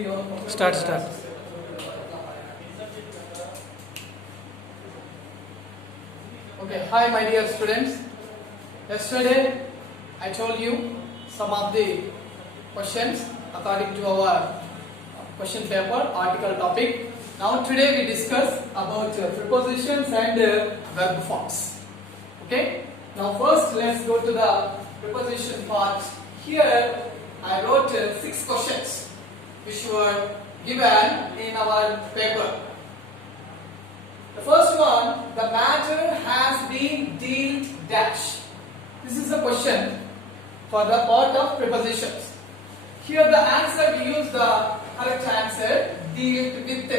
Start. Okay, hi my dear students. Yesterday I told you some of the questions according to our question paper, article topic. Now today we discuss about prepositions and verb forms. Okay. Now first let's go to the preposition part. Here I wrote 6 questions which were given in our paper. The first one, the matter has been dealt dash. This is a question for the part of prepositions. Here the answer, we use the correct answer, dealt with.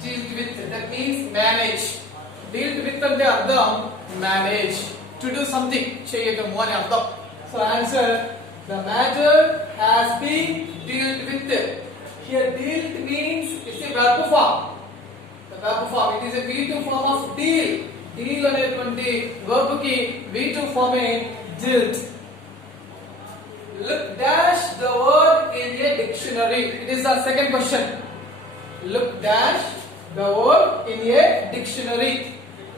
Dealt with, that means manage. Dealt with ante ardham manage, to do something cheyadamu ani ardham. So answer, the matter has been dealt with. Here dealt means it's a verb form. The verb form, it is a V2 form of deal. Deal అనేటువంటి verb కి V2 form dealt. Look dash the word in a dictionary. It is the second question. Look dash the word in a dictionary.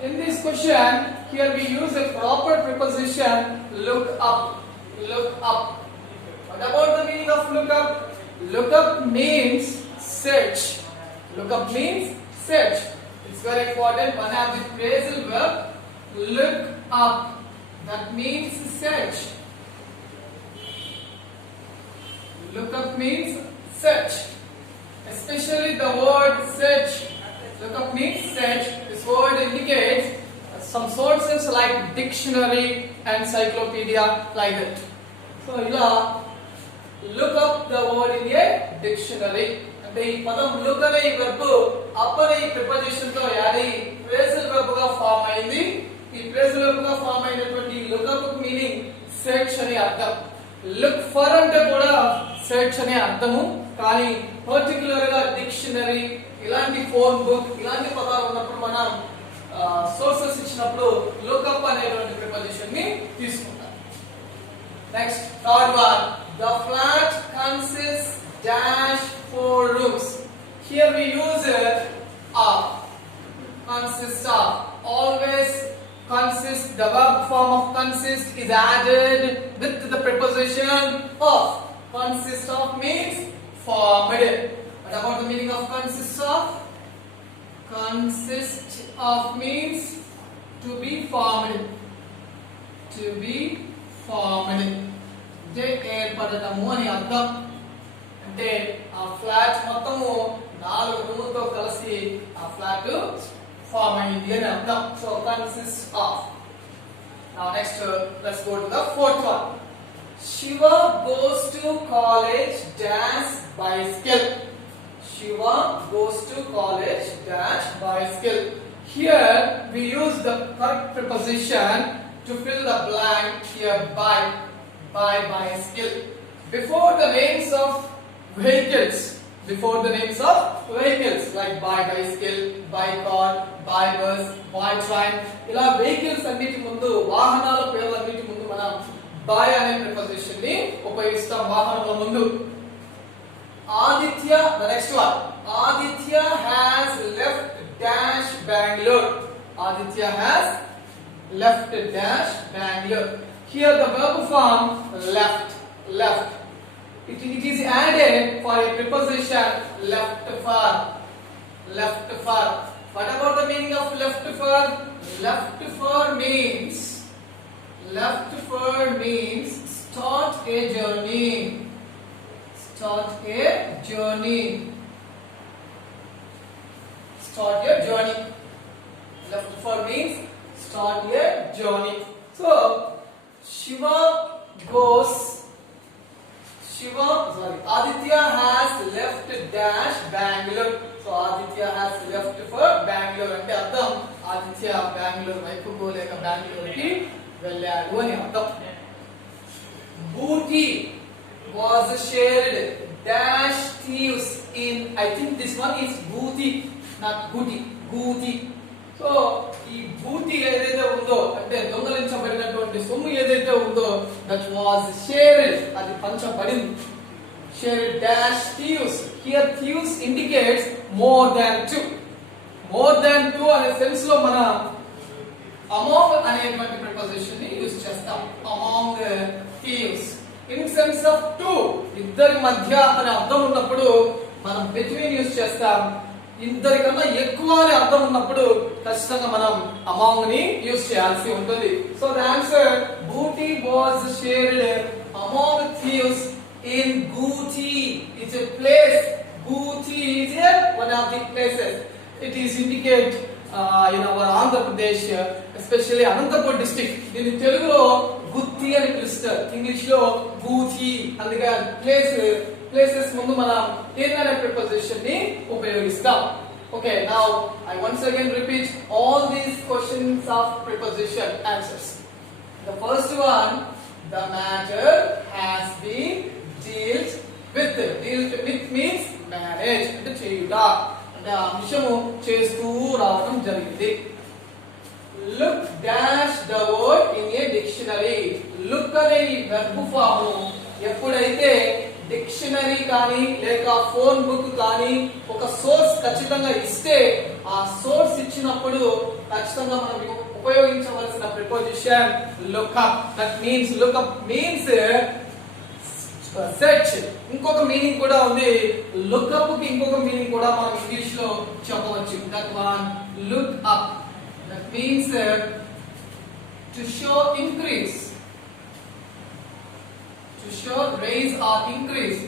In this question, here we use a proper preposition look up. Look up. What about the meaning of look up? Look up means search. Look up means search. It's very important. One have the phrasal verb look up. That means search. Look up means search. Especially the word search. Look up means search. This word indicates some sources like dictionary, encyclopedia, like that. So look up the word in a dictionary. అంటే ఈ పదం look అనే verb up అనే preposition తో యాడ్ అయ్యి phrasal verb గా ఫామ్ అయింది. ఈ phrasal verb గా ఫామ్ అయినటువంటి look up మీనింగ్ సెర్చ్ అనే అర్థం. look for అంటే కూడా సెర్చ్ అనే అర్థము. కానీ పర్టిక్యులర్ గా డిక్షనరీ, ఇలాంటి ఫోన్ బుక్, ఇలాంటి పదాలు ఉన్నప్పుడు మనం సోర్సెస్ ఇచ్చినప్పుడు look up అనేటువంటి preposition ని తీసుకుంటాం. Next third one, the flat consists dash 4 rooms. Here we use of. Consist of. Always consist, the verb form of consist is added with the preposition of. Consist of means formed. What about the meaning of consist of? Consist of means to be formed. To be formed. అంటే ఏర్పడటము అని అర్థం. అంటే ఆ ఫ్లాట్ మొత్తము 4 రూములతో కలిసి ఆ ఫ్లాట్ ఫామ్ అయింది అని అర్థం. So consist of. Now next let's go to the fourth one. Shiva goes to college dash bicycle. Shiva goes to college dash bicycle. Here we use the correct preposition to fill the blank here by bicycle. Before the names of vehicles, like by bicycle, by car, by bus, by train, ఇలా vehicles అన్నిటి ముందు, వాహనాల పేర్లన్నిటి ముందు మనం by అనే preposition ని ఉపయోగిస్తాం వాహనాల ముందు. Aditya, the next one, Aditya has left dash Bangalore. Aditya has left dash Bangalore. Here the verb form left. It is added for a preposition left for. What about the meaning of left for? Left for means start a journey. Start your journey. Left for means start your journey. So Aditya has left dash Bangalore. So Aditya has left for Bangalore. అంటే అర్థం ఆదిత్య బెంగళూరు వైపుకు లేక బెంగళూరుకి వెళ్ళాడు అని అర్థం. Booty was shared dash thieves in, I think this one is booty, not booty. So ఈ బూటీ ఏదైతే ఉందో అంటే దొంగలించబడినటువంటి సొమ్ము ఏదైతే ఉందో దట్ వాజ్ షేర్డ్, అది పంచబడింది. shared dash thieves. Here thieves indicates more than two. More than two అనే సెన్స్ లో మన among అనేటువంటి preposition ని యూస్ చేస్తాం. Among thieves. In sense of two, ఇద్దరి మధ్య అనే అర్థం ఉన్నప్పుడు మనం between యూస్ చేస్తాం. ఇద్దరికన్నా ఎక్కువ అనే అర్థం ఉన్నప్పుడు ఖచ్చితంగా మనం among ని యూస్ చేయాల్సి ఉంటుంది. So the answer, booty was shared among thieves in Guti. It's a place. Guti is one of the places. It is indicate in our Andhra Pradesh, especially Anantapur district. దీని తెలుగులో గుత్తి అని పిలుస్తారు, ఇంగ్లీష్ లో గూతి. అందుకే ప్లేసెస్ ముందు మనం in అనే preposition ని ఉపయోగిస్తాం. Okay, now I once again repeat all these questions of preposition answers. The first one, the matter has been dealt with. Dealt with means manage, అంటే చేయుట, అంటే ఆ విషయము చేస్తూ రావడం జరిగింది. Look dash the word in a dictionary. Look అనే ఈ verb form ఎప్పుడైతే డిక్షనరీ కానీ లేక ఫోన్ బుక్ కానీ ఒక సోర్స్ ఖచ్చితంగా ఇస్తే ఆ సోర్స్ ఇచ్చినప్పుడు ఖచ్చితంగా మనం ఉపయోగించవలసిన preposition look up. That means look up means search. ఇంకొక మీనింగ్ కూడా ఉంది. look up కి ఇంకొక మీనింగ్ కూడా మనం ఇంగ్లీష్ లో చెప్పవచ్చు. that one, look up, that means to show increase, to show raise or increase.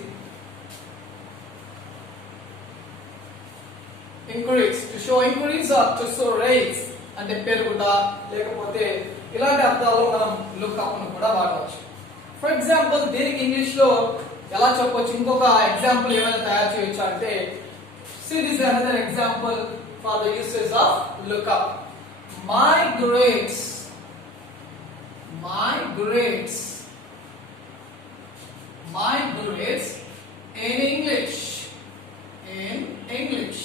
Increase, to show increase or to show raise అంటే పెరుగుట లేకపోతే ఇలాంటి అర్థాల్లో మనం look up ను కూడా వాడవచ్చు. ఫర్ ఎగ్జాంపుల్ దీనికి ఇంగ్లీష్ లో ఎలా చెప్పొచ్చు, ఇంకొక ఎగ్జాంపుల్ ఏమైనా తయారు చేయొచ్చు అంటే, see this is another example for the uses of look up. My grades, my grades, my grades in English, in English,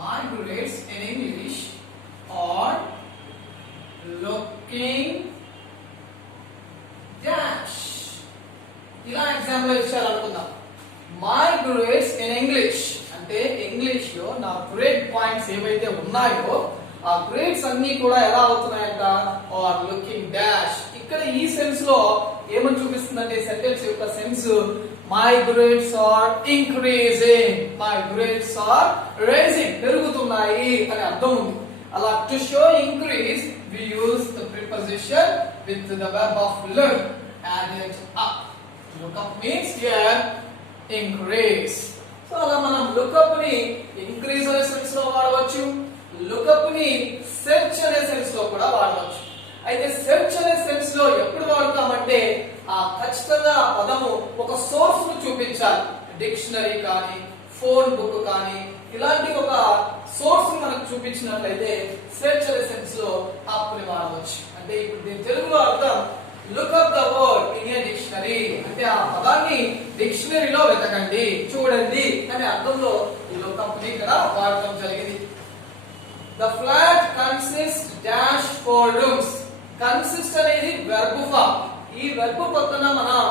my grades in English are looking dash. ఇలా ఎగ్జాంపుల్ ఇచ్చారనుకుందాం. మై గ్రేడ్స్ ఇన్ ఇంగ్లీష్ అంటే English లో నా grade points ఏవైతే ఉన్నాయో ఆ గ్రేడ్స్ అన్ని కూడా ఎలా అవుతున్నాయంట, ఆర్ లుకింగ్ డాష్. ఇక్కడ ఈ సెన్స్ లో ఏమని చూపిస్తుందంటే సెంటెన్స్ యొక్క sense, my grades are increasing, my grades are rising, పెరుగుతున్నాయి అనే అర్థం ఉంది. అలా to show increase we use the preposition with the verb of look, added up. Look up means here increase. So అలా మనం look up ని increase అనే సెన్స్ లో వాడవచ్చు, look up ని search అనే సెన్స్ లో కూడా వాడవచ్చు. అయితే search అనే సెన్స్ లో ఎప్పుడు వాడతామంటే ఆ ఖచ్చితంగా ఆ పదము ఒక సోర్స్ ను చూపించాలి. డిక్షనరీ కానీ ఫోన్ బుక్ కానీ ఇలాంటి ఒక సోర్స్ ని మనకు చూపించినట్లయితే సెర్చ్ అనే సెన్స్ లో అప్ ని వాడవచ్చు. అంటే ఇప్పుడు దీని తెలుగులో అర్థం look up the word in a dictionary అంటే ఆ పదాన్ని డిక్షనరీలో వెతకండి, చూడండి అనే అర్థంలో ఈ లుక్ అప్ ని ఇక్కడ వాడటం జరిగింది. The flat consist dash 4 rooms. Consist అనేది వెర్బ్ ఫామ్. ఈ వెర్బ్ పక్కన మనం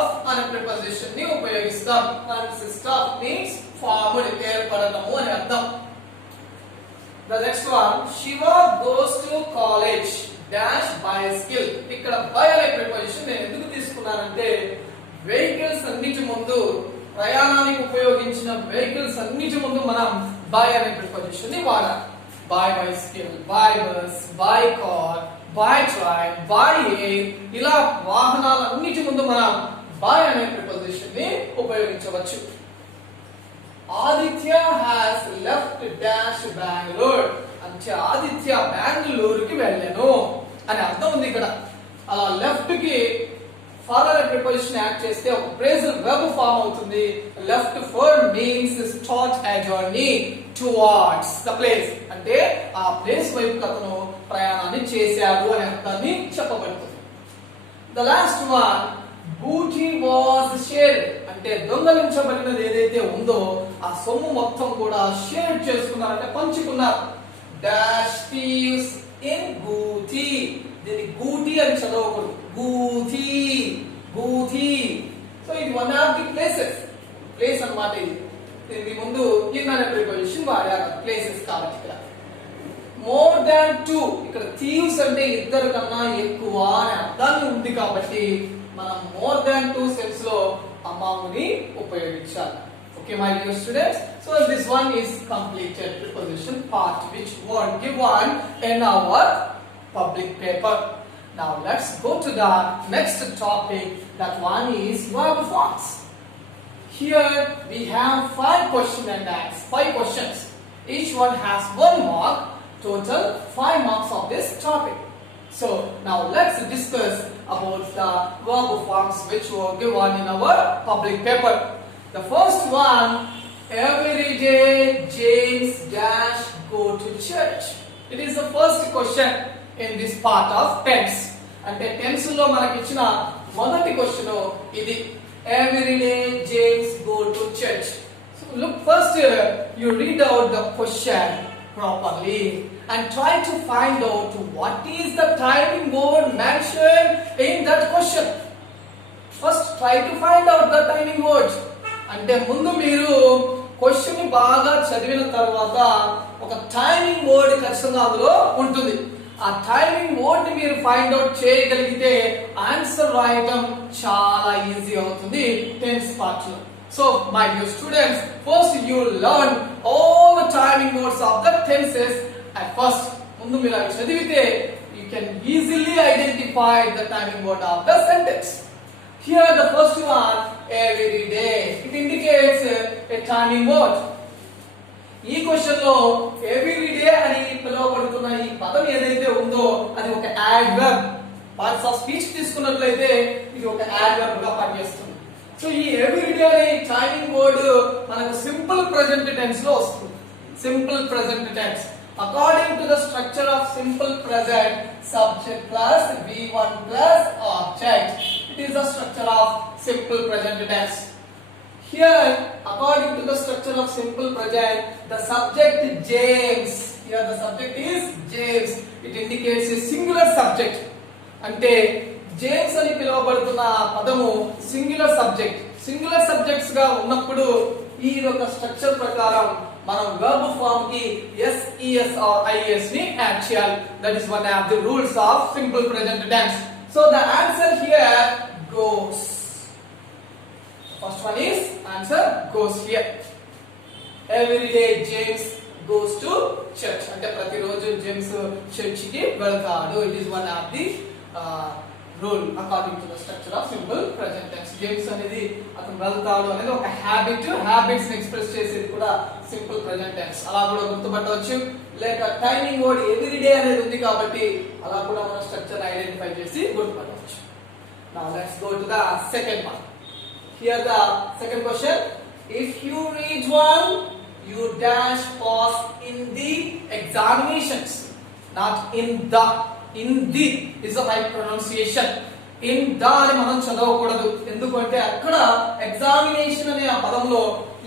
అఫ్ అనే ప్రిపోజిషన్ ని ఉపయోగిస్తాం. కన్సిస్ట్ ఆఫ్ మీన్స్ ఫార్మ్డ్, ఏర్పడటము అని అర్థం. The next one, Shiva goes to college dash bicycle. ఇక్కడ by అనే ప్రిపోజిషన్ నేను ఎందుకు తీసుకున్నానంటే వెహికల్స్ అన్నిటి ముందు, ప్రయాణానికి ఉపయోగించిన వెహికల్స్ అన్నిటి ముందు మనం by అనే ప్రిపోజిషన్ ని వాడాలి. by bicycle, by bus, by car, by train, by air, ఇలా వాహనాలన్నిటి ముందు మనం by అనే ప్రిపోజిషన్ ని ఉపయోగించవచ్చు. Aditya has left dash Bangalore అంటే ఆదిత్య బెంగళూరుకి వెళ్ళాను అని అర్థం ఉంది ఇక్కడ. అలా లెఫ్ట్ కి ఫర్ అనే ప్రిపోజిషన్ యాడ్ చేస్తే ఒక ఫ్రేజల్ వెర్బ్ ఫామ్ అవుతుంది. Left for means start a journey towards the place అంటే ఆ ప్లేస్ వైపు అతను ప్రయాణాన్ని చేశాడు అనే అర్థాన్ని చెప్పబడుతుంది. The last one, booty was shared అంటే దొంగలించబడినది ఏదైతే ఉందో ఆ సొమ్ము మొత్తం కూడా షేర్ చేసుకున్నారు అంటే పంచుకున్నారు. Dash thieves in Guti. దీన్ని గూటి అని చదవకూడదు, గూతి, గూతి. సో ఇది one of the places. Place అన్నమాట ఇది. దీనికి ముందు ఇన్ అనే ప్రిపోజిషన్ వాడారు ప్లేసెస్ కాబట్టి. ఇక్కడ మోర్ దాన్ 2, ఇక్కడ థీవ్స్ అంటే ఇద్దరు కన్నా ఎక్కువ అనే అర్థాన్ని ఉంది కాబట్టి మనం మోర్ దాన్ 2 సెన్స్ లో among ని ఉపయోగించాలి. Okay, my dear students, so this one is completed preposition part which were given in our public paper. Now let's go to the next topic. That one is verb forms. Here we have 5 question and answer, 5 questions. Each one has 1 mark. Total 5 marks of this topic. So now let's discuss about the verb forms which were given in our public paper. The first one, every day James dash go to church. It is the first question in this part of tense. అంటే tense లో మనకి ఇచ్చిన మొదటి క్వశ్చన్ ఇది. Every day James go to church. So look first, you read out the question properly and try to find out what is the timing word mentioned in that question. First try to find out the timing words. అంటే ముందు మీరు క్వశ్చన్ ని బాగా చదివిన తర్వాత ఒక timing word ఖచ్చితంగా అందులో ఉంటుంది. ఆ టైమింగ్ వర్డ్ ని మీరు ఫైండ్ అవుట్ చేయగలిగితే ఆన్సర్ రాయడం చాలా ఈజీ అవుతుంది టెన్స్ పార్ట్ లో. So my dear students, first you learn all the timing words of the tenses at first. ముందు మీరు అవి చదివితే you can easily identify the timing word of the sentence. Here the first one, every day. It indicates a timing word. ఈ క్వశ్చన్ లో every day అని పిలువబడుతున్న ఈ పదం ఏదైతే ఉందో అది ఒక adverb. పార్ట్స్ ఆఫ్ స్పీచ్ తీసుకున్నట్లయితే ఇది ఒక adverb గా పనిచేస్తుంది. సో ఈ every day అనే టైమింగ్ వర్డ్ మనకు సింపుల్ ప్రెజెంట్ టెన్స్ లో వస్తుంది. Simple present tense. According to the structure of simple present, subject plus V1 plus object. It is the structure of simple present tense. Here, according to the structure of simple present, the subject James. Here the subject is James. It indicates a singular subject. అంటే జేమ్స్ అని పిలువబడుతున్న పదము singular subject. Singular subjects గా ఉన్నప్పుడు ఈ యొక్క స్ట్రక్చర్ ప్రకారం మనం verb form కి ses or is ని యాడ్ చేయాలి. That is one of the rules of simple present tense. So the answer here goes. First one is answer goes here. Every day James goes to church. అంటే ప్రతిరోజు James church కి వెళ్తాడు. It is one of the rule according to the structure of simple present tense. James అనేది అతను వెళ్తాడు అనేది ఒక habit. Habits ని ఎక్స్ప్రెస్ చేసేది కూడా సింపుల్ ప్రెజెంట్ టెన్స్. అలా కూడా గుర్తుపట్టవచ్చు. లేక టైమింగ్ వర్డ్ ఎవ్రీ డే అనేది ఉంది కాబట్టి అలా కూడా మనం స్ట్రక్చర్ ఐడెంటిఫై చేసి గుర్తుపట్టవచ్చు. Now let's go to the second one. Here the second question, if you read one, you dash pass in the examinations. Not in the. In the is the right pronunciation. In the అని మనం చదవకూడదు. ఎందుకంటే అక్కడ ఎగ్జామినేషన్ అనే ఆ పదంలో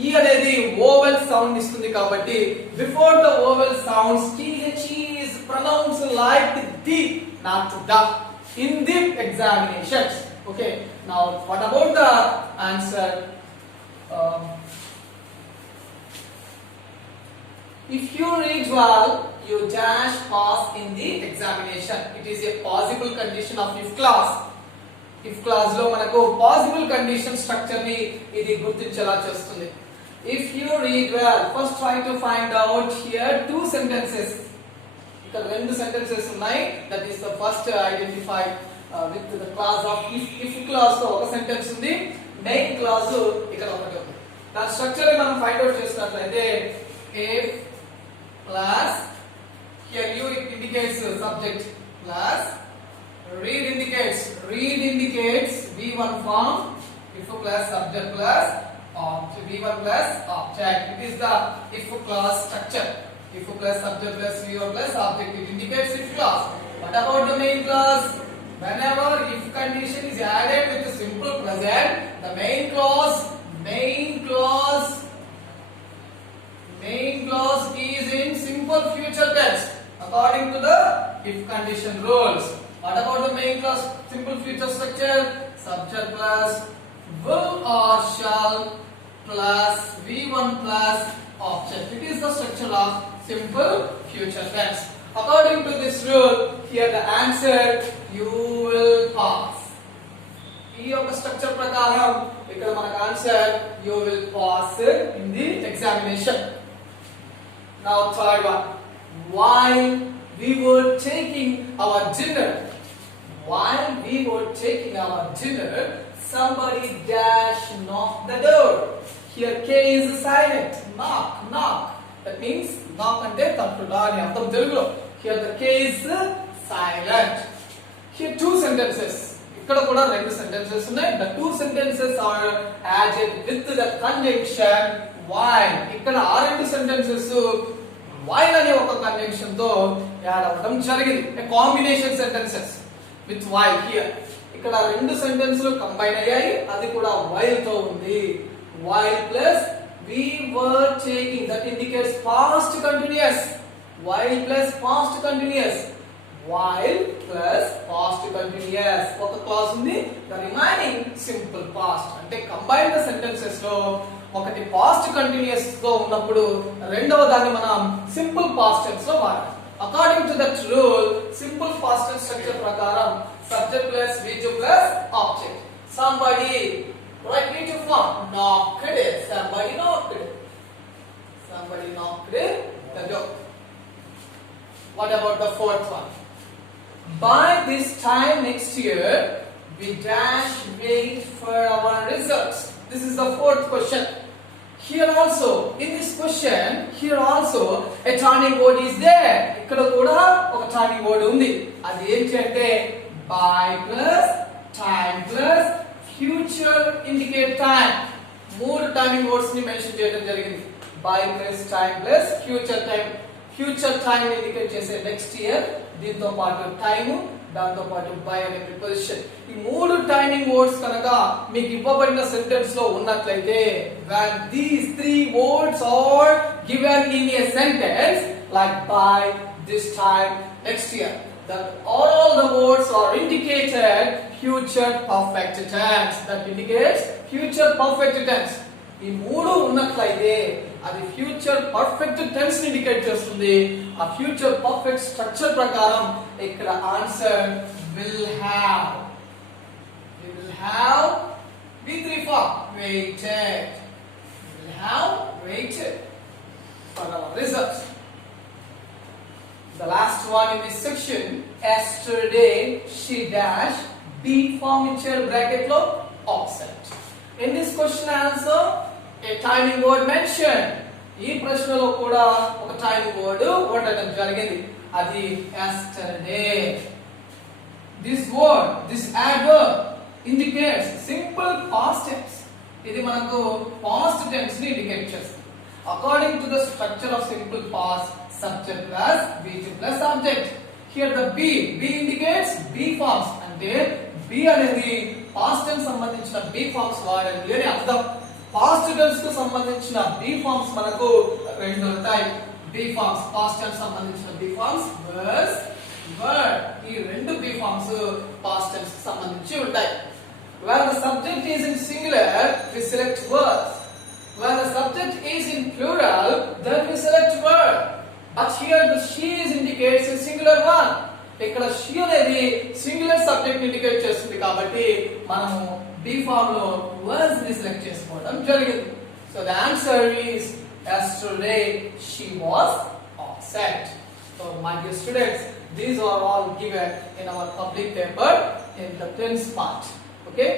ఈ అనేది ఓవెల్ సౌండ్ ఇస్తుంది కాబట్టి before the vowel sounds th is pronounced like the, not the. In the examinations. Okay, now what about the answer? If you read well, you dash pass in the examination. It is a possible condition of if clause. If clause లో మనకు possible condition structure ని ఇది గుర్తించేలా చేస్తుంది. If you read well, first try to find out here 2 sentences. ఇక్కడ 2 sentences ఉన్నాయి. That is the first identified with the clause of if clause తో ఒక సెంటెన్స్ ఉంది. మెయిన్ క్లాజ్ ఇక్కడ ఒకటి ఉంది. దాని స్ట్రక్చర్ మనం ఫైండ్ అవుట్ చేసినట్లయితే if plus here you indicates subject plus read indicates V1 form if plus subject plus object V1 plus object. It is the if clause structure. If plus subject plus V1 plus object, it indicates if clause. What about the main clause? Whenever if condition is added with the simple present, the main clause is in simple future tense according to the if condition rules. What about the main clause simple future structure? Subject plus will or shall plus V1 plus object. It is the structure of simple future tense. According to this rule, here the answer you will pass. ఈ యొక్క స్ట్రక్చర్ ప్రకారం ఇక్కడ మనకు answer you will pass in the examination. Now third one. While we were taking our dinner, somebody dash knocked the door. Here K is silent. Knock. That means knock ante tappuda ani artham telugulo. Here the K is silent. Here two sentences. Ikkada kuda rendu sentences unnai. The two sentences are added with the conjunction while. Ikkada aa rendu sentences while ane oka conjunction tho add avadam jarigindi. A combination sentences with while here. ikkada rendu sentences combine ayyayi, adi kuda while tho undi. While plus we were taking, that indicates past continuous. While plus past continuous. While plus past continuous. Oka clause undi, the remaining simple past. Ante combine the sentences lo ఒకటి past continuous తో ఉన్నప్పుడు రెండవ దాన్ని మనం simple past tense లో వాడాలి. According to that rule, simple past tense structure ప్రకారం subject plus V2 plus object. Somebody, write V2 form. Knocked. Somebody knocked the door. What about the fourth one? By this time next year, we dash wait for our results. This is the fourth question. Here also, in this question, a turning word is there. ikkada kuda oka turning word undi. Adi enti ante by plus time plus future indicate time. More turning words ni mention cheyadam jarigindi. By plus time plus future time. Future time indicate chese next year. దీంతో పాటు టైము, దాంతో పాటు బై అనే ప్రిపోజిషన్. ఈ మూడు timing words కనుక మీకు ఇవ్వబడిన సెంటెన్స్ లో ఉన్నట్లయితే, when these three words are given in a sentence like by, this time, next year, that all the words are indicated future perfect tense. That indicates future perfect tense. ఈ మూడు ఉన్నట్లయితే అది future perfect tense ని ఇండికేట్ చేస్తుంది. ఆ future perfect structure ప్రకారం ఇక్కడ answer will have V3 form. Waited for our results. The last one in this section, yesterday she dash B form ఇచ్చారు bracket లో absent. In this question answer, a timing word mentioned. ఈ ప్రశ్నలో కూడా ఒక timing word వాడడం జరిగింది. అది yesterday. This word, this adverb indicates simple past tense. ఇది మనకు past tense ని ఇండికేట్ చేస్తుంది. According to the structure of simple past, subject plus V2 plus object. Here the B indicates B forms. అంటే B అనేది past tense సంబంధించిన B forms వాడండి అని అర్థం. past tense కు సంబంధించిన B forms మనకు రెండు ఉంటాయి. B forms, past tense సంబంధించిన B forms was, were. ఈ రెండు B forms past tense కు సంబంధించి ఉంటాయి. When the subject is in singular, we select was. When the subject is in plural, then we select were. But here the she is indicates a singular one. ఇక్కడ she అనేది singular subject indicate చేస్తుంది కాబట్టి మనము B form లో was ని సెలెక్ట్ చేసుకోవడం జరిగింది. So the answer is yesterday she was upset. So my dear students, these are all given in our public paper in the tense part. Okay.